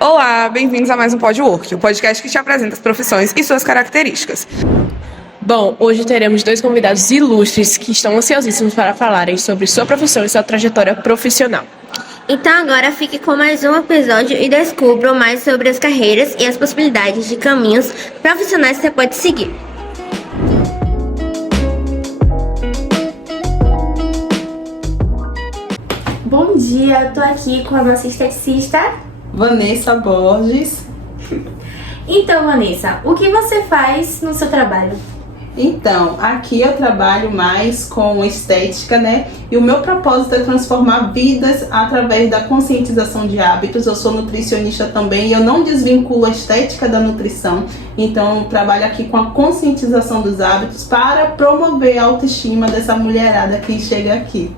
Olá, bem-vindos a mais um Podwork, o podcast que te apresenta as profissões e suas características. Bom, hoje teremos dois convidados ilustres que estão ansiosíssimos para falarem sobre sua profissão e sua trajetória profissional. Então agora fique com mais um episódio e descubram mais sobre as carreiras e as possibilidades de caminhos profissionais que você pode seguir. Bom dia, eu tô aqui com a nossa esteticista Vanessa Borges. Então, Vanessa, o que você faz no seu trabalho? Então, aqui eu trabalho mais com estética, né? E o meu propósito é transformar vidas através da conscientização de hábitos. Eu sou nutricionista também e eu não desvinculo a estética da nutrição. Então, eu trabalho aqui com a conscientização dos hábitos para promover a autoestima dessa mulherada que chega aqui.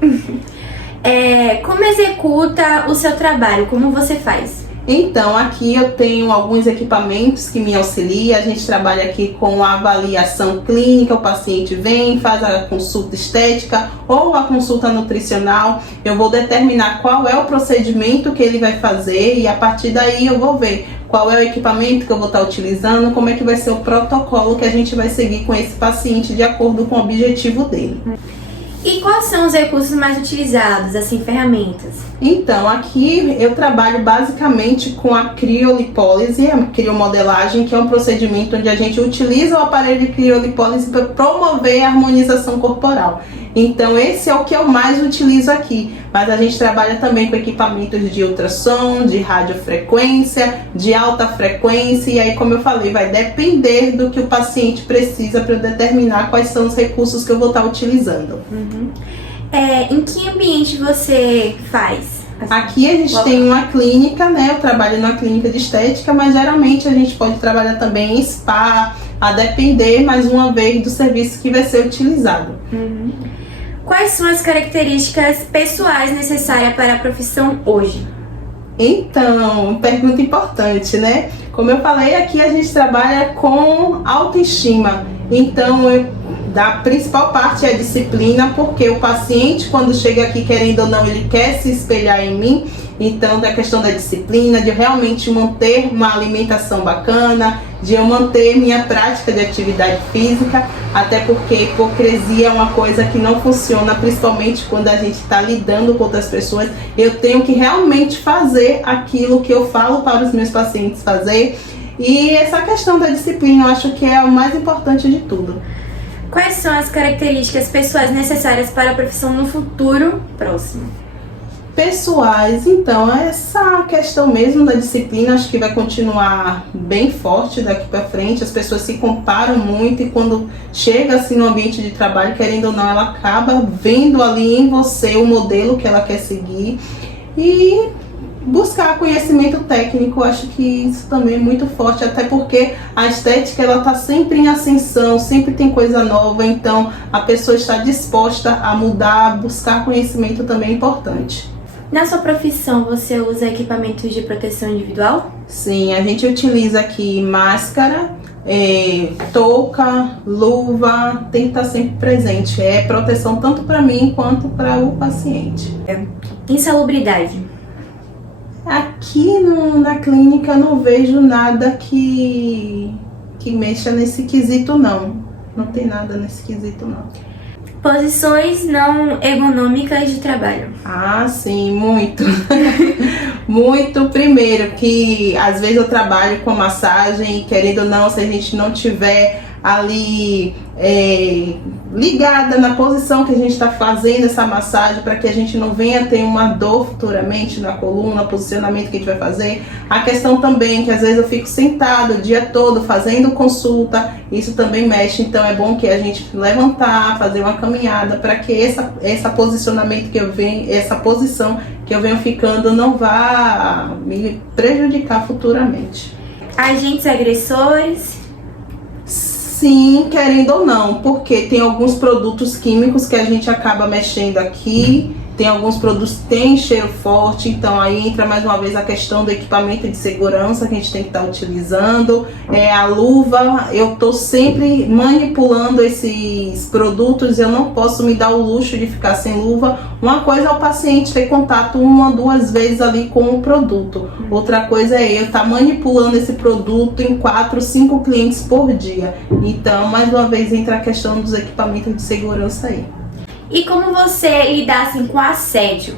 Como executa o seu trabalho? Como você faz? Então, aqui eu tenho alguns equipamentos que me auxiliam. A gente trabalha aqui com a avaliação clínica. O paciente vem, faz a consulta estética ou a consulta nutricional. Eu vou determinar qual é o procedimento que ele vai fazer e a partir daí eu vou ver qual é o equipamento que eu vou estar utilizando, como é que vai ser o protocolo que a gente vai seguir com esse paciente de acordo com o objetivo dele. E quais são os recursos mais utilizados, assim, ferramentas? Então, aqui eu trabalho basicamente com a criolipólise, a criomodelagem, que é um procedimento onde a gente utiliza o aparelho de criolipólise para promover a harmonização corporal. Então, esse é o que eu mais utilizo aqui. Mas a gente trabalha também com equipamentos de ultrassom, de radiofrequência, de alta frequência. E aí, como eu falei, vai depender do que o paciente precisa para determinar quais são os recursos que eu vou estar utilizando. Em que ambiente você faz? Aqui a gente tem uma clínica, né? Eu trabalho numa clínica de estética, mas geralmente a gente pode trabalhar também em spa, a depender, mais uma vez, do serviço que vai ser utilizado. Quais são as características pessoais necessárias para a profissão hoje? Então, pergunta importante, né? Como eu falei, aqui a gente trabalha com autoestima. Então, da principal parte é a disciplina, porque o paciente, quando chega aqui, querendo ou não, ele quer se espelhar em mim. Então, da questão da disciplina, de realmente manter uma alimentação bacana, de eu manter minha prática de atividade física, até porque hipocrisia é uma coisa que não funciona, principalmente quando a gente está lidando com outras pessoas. Eu tenho que realmente fazer aquilo que eu falo para os meus pacientes fazer. E essa questão da disciplina, eu acho que é o mais importante de tudo. Quais são as características pessoais necessárias para a profissão no futuro próximo? Pessoais, então, essa questão mesmo da disciplina acho que vai continuar bem forte daqui para frente. As pessoas se comparam muito e quando chega assim no ambiente de trabalho, querendo ou não, ela acaba vendo ali em você o modelo que ela quer seguir. E buscar conhecimento técnico, acho que isso também é muito forte, até porque a estética ela está sempre em ascensão, sempre tem coisa nova, então a pessoa está disposta a mudar, buscar conhecimento também é importante. Na sua profissão, você usa equipamentos de proteção individual? Sim, a gente utiliza aqui máscara, touca, luva, tem que estar sempre presente. É proteção tanto para mim quanto para o paciente. Insalubridade. Aqui na clínica eu não vejo nada que mexa nesse quesito, não. Não tem nada nesse quesito, não. Posições não ergonômicas de trabalho. Ah, sim, muito. Muito. Primeiro, que às vezes eu trabalho com massagem, querendo ou não, se a gente não tiver ali ligada na posição que a gente está fazendo essa massagem, para que a gente não venha ter uma dor futuramente na coluna, posicionamento que a gente vai fazer. A questão também que às vezes eu fico sentada o dia todo fazendo consulta, isso também mexe, então é bom que a gente levantar, fazer uma caminhada para que essa posicionamento que eu venho, essa posição que eu venho ficando não vá me prejudicar futuramente. Agentes agressores. Sim, querendo ou não, porque tem alguns produtos químicos que a gente acaba mexendo aqui, Tem alguns produtos que têm cheiro forte, então aí entra mais uma vez a questão do equipamento de segurança que a gente tem que estar utilizando. A luva, eu estou sempre manipulando esses produtos, eu não posso me dar o luxo de ficar sem luva. Uma coisa é o paciente ter contato 1 ou 2 vezes ali com o produto, outra coisa é eu estar manipulando esse produto em 4, 5 clientes por dia. Então, mais uma vez, entra a questão dos equipamentos de segurança aí. E como você lidar assim, com assédio?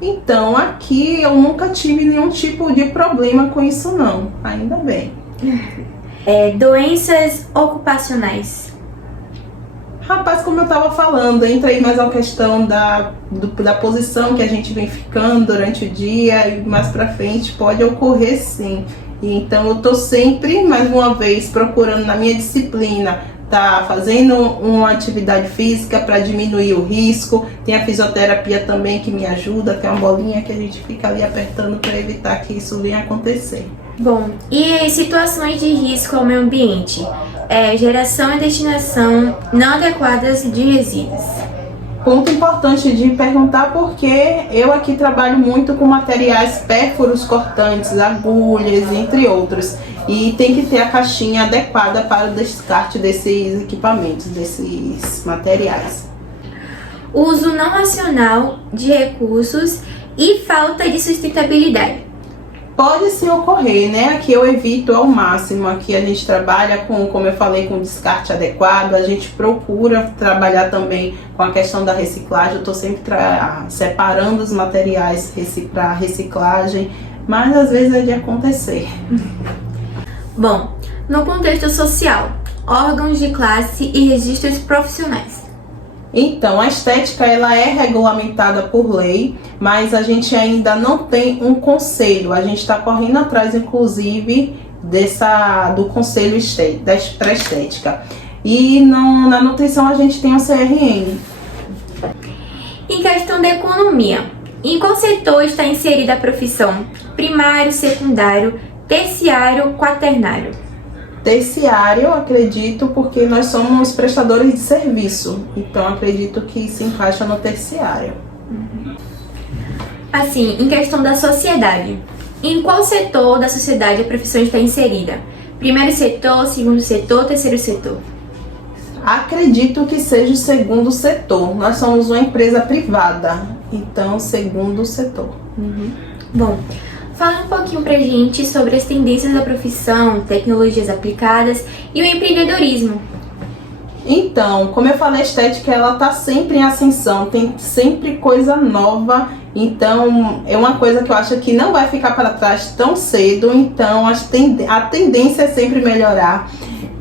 Então, aqui eu nunca tive nenhum tipo de problema com isso não, ainda bem. Doenças ocupacionais. Rapaz, como eu tava falando, entra aí mais a questão da posição que a gente vem ficando durante o dia e mais pra frente pode ocorrer sim. Então eu tô sempre, mais uma vez, procurando na minha disciplina tá fazendo uma atividade física para diminuir o risco. Tem a fisioterapia também que me ajuda, tem uma bolinha que a gente fica ali apertando para evitar que isso venha acontecer. Bom, e situações de risco ao meio ambiente? Geração e destinação não adequadas de resíduos. Ponto importante de perguntar porque eu aqui trabalho muito com materiais pérfuros cortantes, agulhas, entre outros. E tem que ter a caixinha adequada para o descarte desses equipamentos, desses materiais. Uso não racional de recursos e falta de sustentabilidade. Pode sim ocorrer, né? Aqui eu evito ao máximo. Aqui a gente trabalha com, como eu falei, com descarte adequado. A gente procura trabalhar também com a questão da reciclagem. Eu estou sempre separando os materiais para reciclagem, mas às vezes é de acontecer. Bom, no contexto social, órgãos de classe e registros profissionais. Então, a estética ela é regulamentada por lei, mas a gente ainda não tem um conselho. A gente está correndo atrás, inclusive, do conselho para estética. E na nutrição a gente tem o CRM. Em questão da economia, em qual setor está inserida a profissão? Primário, secundário, terciário, quaternário? Terciário, acredito, porque nós somos prestadores de serviço. Então, acredito que se encaixa no terciário. Assim, em questão da sociedade, em qual setor da sociedade a profissão está inserida? Primeiro setor, segundo setor, terceiro setor? Acredito que seja o segundo setor. Nós somos uma empresa privada, então segundo setor. Bom, fala um pouquinho pra gente sobre as tendências da profissão, tecnologias aplicadas e o empreendedorismo. Então, como eu falei, a estética ela tá sempre em ascensão, tem sempre coisa nova. Então, é uma coisa que eu acho que não vai ficar para trás tão cedo. Então, a tendência é sempre melhorar.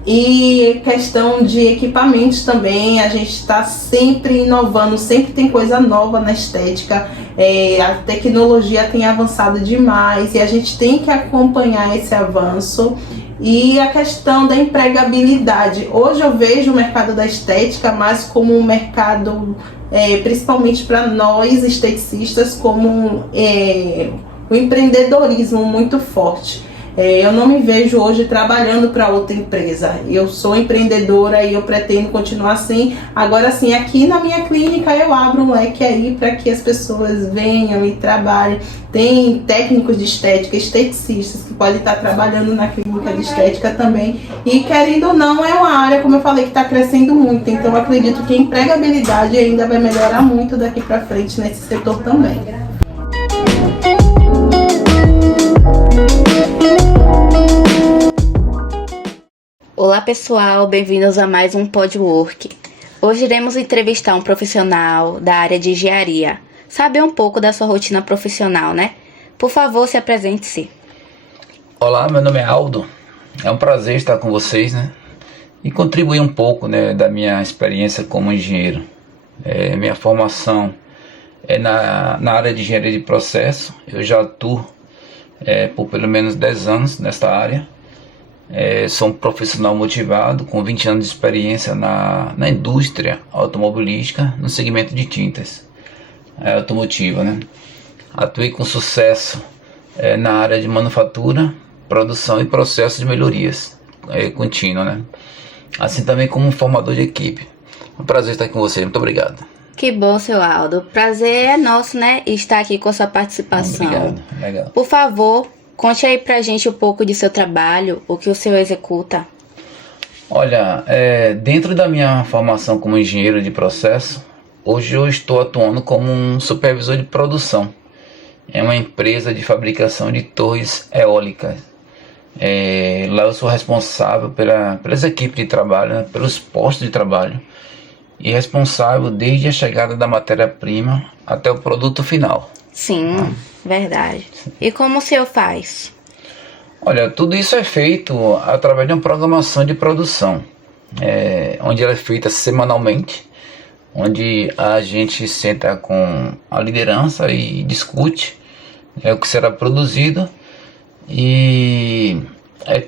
E questão de equipamentos também, a gente está sempre inovando, sempre tem coisa nova na estética. A tecnologia tem avançado demais e a gente tem que acompanhar esse avanço. E a questão da empregabilidade. Hoje eu vejo o mercado da estética mais como um mercado, principalmente para nós esteticistas, como um empreendedorismo muito forte. Eu não me vejo hoje trabalhando para outra empresa. Eu sou empreendedora e eu pretendo continuar assim. Agora sim, aqui na minha clínica eu abro um leque aí para que as pessoas venham e trabalhem. Tem técnicos de estética, esteticistas que podem estar trabalhando na clínica de estética também. E querendo ou não, é uma área, como eu falei, que está crescendo muito. Então eu acredito que a empregabilidade ainda vai melhorar muito daqui para frente nesse setor também. Olá pessoal, bem-vindos a mais um Podwork. Hoje iremos entrevistar um profissional da área de engenharia. Saber um pouco da sua rotina profissional, né? Por favor, se apresente-se. Olá, meu nome é Aldo. É um prazer estar com vocês, né? E contribuir um pouco, né, da minha experiência como engenheiro. Minha formação é na área de engenharia de processo. Eu já atuo por pelo menos 10 anos nesta área. Sou um profissional motivado, com 20 anos de experiência na indústria automobilística, no segmento de tintas automotiva, né? Atuei com sucesso na área de manufatura, produção e processo de melhorias contínua, né? Assim também como um formador de equipe. Um prazer estar aqui com você, muito obrigado. Que bom, seu Aldo. Prazer é nosso, né? Estar aqui com a sua participação. Obrigado, legal. Por favor, conte aí pra gente um pouco de seu trabalho, o que o senhor executa. Olha, dentro da minha formação como engenheiro de processo, hoje eu estou atuando como um supervisor de produção. É uma empresa de fabricação de torres eólicas. Lá eu sou responsável pelas equipes de trabalho, né, pelos postos de trabalho, e responsável desde a chegada da matéria-prima até o produto final. Sim, verdade. E como o senhor faz? Olha, tudo isso é feito através de uma programação de produção, onde ela é feita semanalmente, onde a gente senta com a liderança e discute o que será produzido, e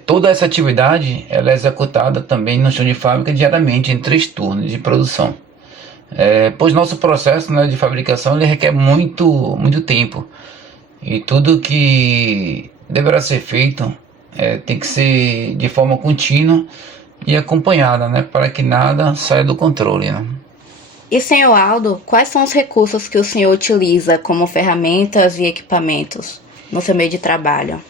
toda essa atividade ela é executada também no chão de fábrica diariamente em 3 turnos de produção. Pois nosso processo, né, de fabricação ele requer muito tempo, e tudo que deverá ser feito tem que ser de forma contínua e acompanhada, né, para que nada saia do controle, né? E, senhor Aldo, quais são os recursos que o senhor utiliza como ferramentas e equipamentos no seu meio de trabalho?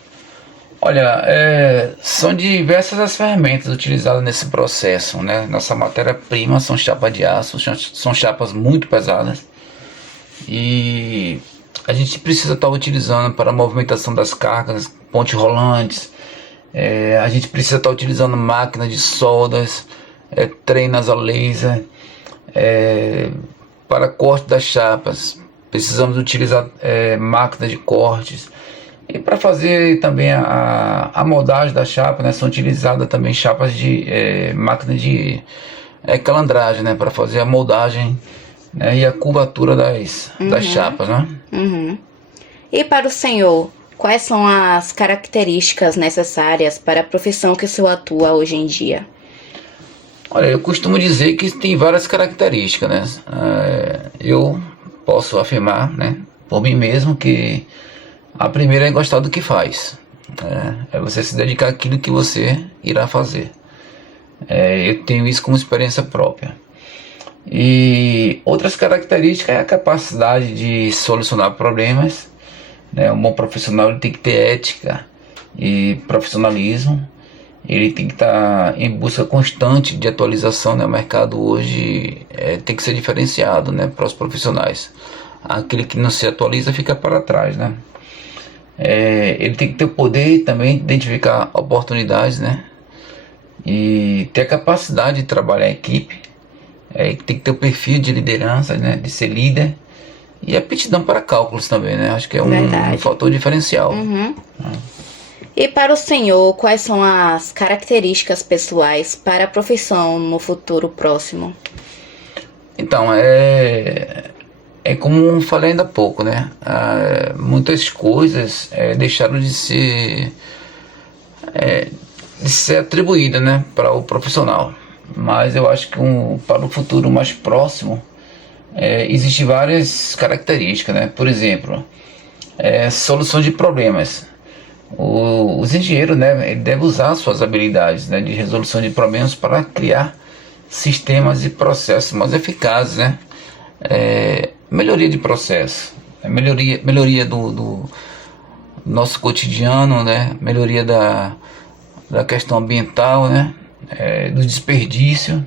Olha, são diversas as ferramentas utilizadas nesse processo, né? Nossa matéria-prima são chapas de aço, são chapas muito pesadas, e a gente precisa estar utilizando para a movimentação das cargas, pontes rolantes, a gente precisa estar utilizando máquinas de soldas, trenas a laser, para corte das chapas, precisamos utilizar máquinas de cortes. E para fazer também a moldagem da chapa, né, são utilizadas também chapas de máquina de calandragem, né, para fazer a moldagem, né, e a curvatura das chapas, né? Uhum. E para o senhor, quais são as características necessárias para a profissão que o senhor atua hoje em dia? Olha, eu costumo dizer que tem várias características, né? Eu posso afirmar, né, por mim mesmo, que a primeira é gostar do que faz. É você se dedicar àquilo que você irá fazer. Eu tenho isso como experiência própria. E outras características é a capacidade de solucionar problemas, né? Um bom profissional ele tem que ter ética e profissionalismo. Ele tem que estar em busca constante de atualização, né? O mercado hoje tem que ser diferenciado, né, para os profissionais. Aquele que não se atualiza fica para trás, né? Ele tem que ter o poder também de identificar oportunidades, né? E ter a capacidade de trabalhar em equipe. Tem que ter o perfil de liderança, né? De ser líder. E aptidão para cálculos também, né? Acho que é um fator diferencial. Uhum. E para o senhor, quais são as características pessoais para a profissão no futuro próximo? Então, como falei ainda há pouco, né? Muitas coisas deixaram de ser atribuídas, né, para o profissional. Mas eu acho que para o futuro mais próximo existem várias características, né? Por exemplo, solução de problemas. Os engenheiros, né, ele deve usar suas habilidades, né, de resolução de problemas para criar sistemas e processos mais eficazes, né? Melhoria de processo, melhoria do nosso cotidiano, né? Melhoria da questão ambiental, né? Do desperdício.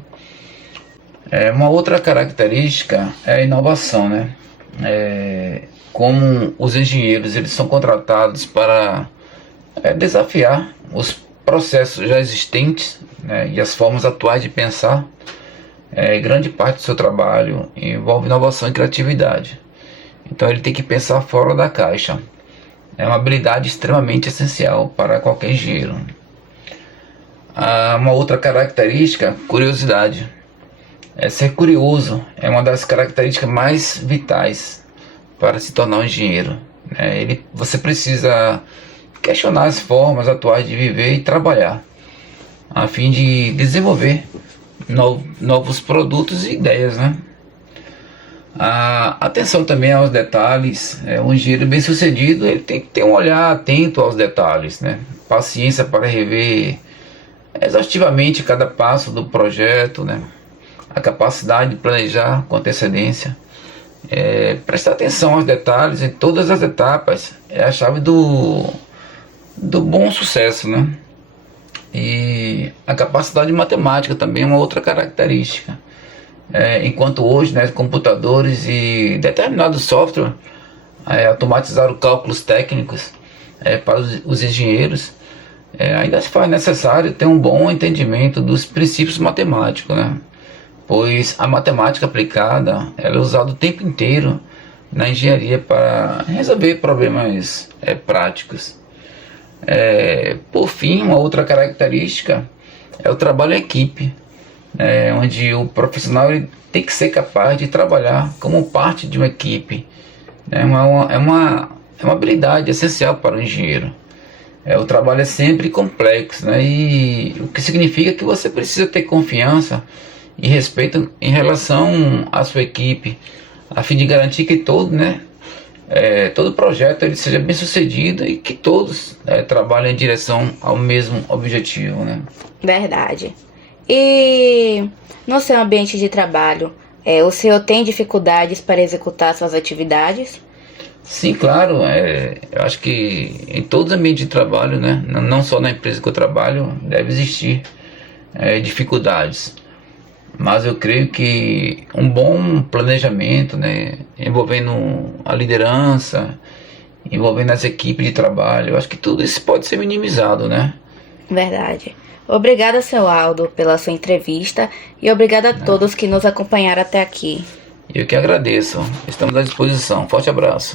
Uma outra característica é a inovação, né? Como os engenheiros eles são contratados para desafiar os processos já existentes, né, e as formas atuais de pensar. Grande parte do seu trabalho envolve inovação e criatividade. Então ele tem que pensar fora da caixa. É uma habilidade extremamente essencial para qualquer engenheiro. Uma outra característica, curiosidade. Ser curioso é uma das características mais vitais para se tornar um engenheiro. Você precisa questionar as formas atuais de viver e trabalhar, a fim de desenvolver novos produtos e ideias, né? Atenção também aos detalhes. Um engenheiro bem sucedido ele tem que ter um olhar atento aos detalhes, né? Paciência para rever exaustivamente cada passo do projeto, né? A capacidade de planejar com antecedência. Prestar atenção aos detalhes em todas as etapas é a chave do bom sucesso, né? E a capacidade matemática também é uma outra característica. Enquanto hoje, né, computadores e determinados softwares automatizaram cálculos técnicos para os engenheiros, ainda se faz necessário ter um bom entendimento dos princípios matemáticos, né? Pois a matemática aplicada ela é usada o tempo inteiro na engenharia para resolver problemas práticos. Por fim, uma outra característica é o trabalho em equipe, onde o profissional ele tem que ser capaz de trabalhar como parte de uma equipe. É uma habilidade essencial para o engenheiro. O trabalho é sempre complexo, né? E o que significa que você precisa ter confiança e respeito em relação à sua equipe, a fim de garantir que todo projeto ele seja bem sucedido e que todos trabalhem em direção ao mesmo objetivo, né? Verdade. E no seu ambiente de trabalho, o senhor tem dificuldades para executar suas atividades? Sim, claro. Eu acho que em todos os ambientes de trabalho, né, não só na empresa que eu trabalho, deve existir dificuldades. Mas eu creio que um bom planejamento, né, envolvendo a liderança, envolvendo as equipes de trabalho, eu acho que tudo isso pode ser minimizado, né? Verdade. Obrigada, seu Aldo, pela sua entrevista e obrigada a todos que nos acompanharam até aqui. Eu que agradeço. Estamos à disposição. Forte abraço.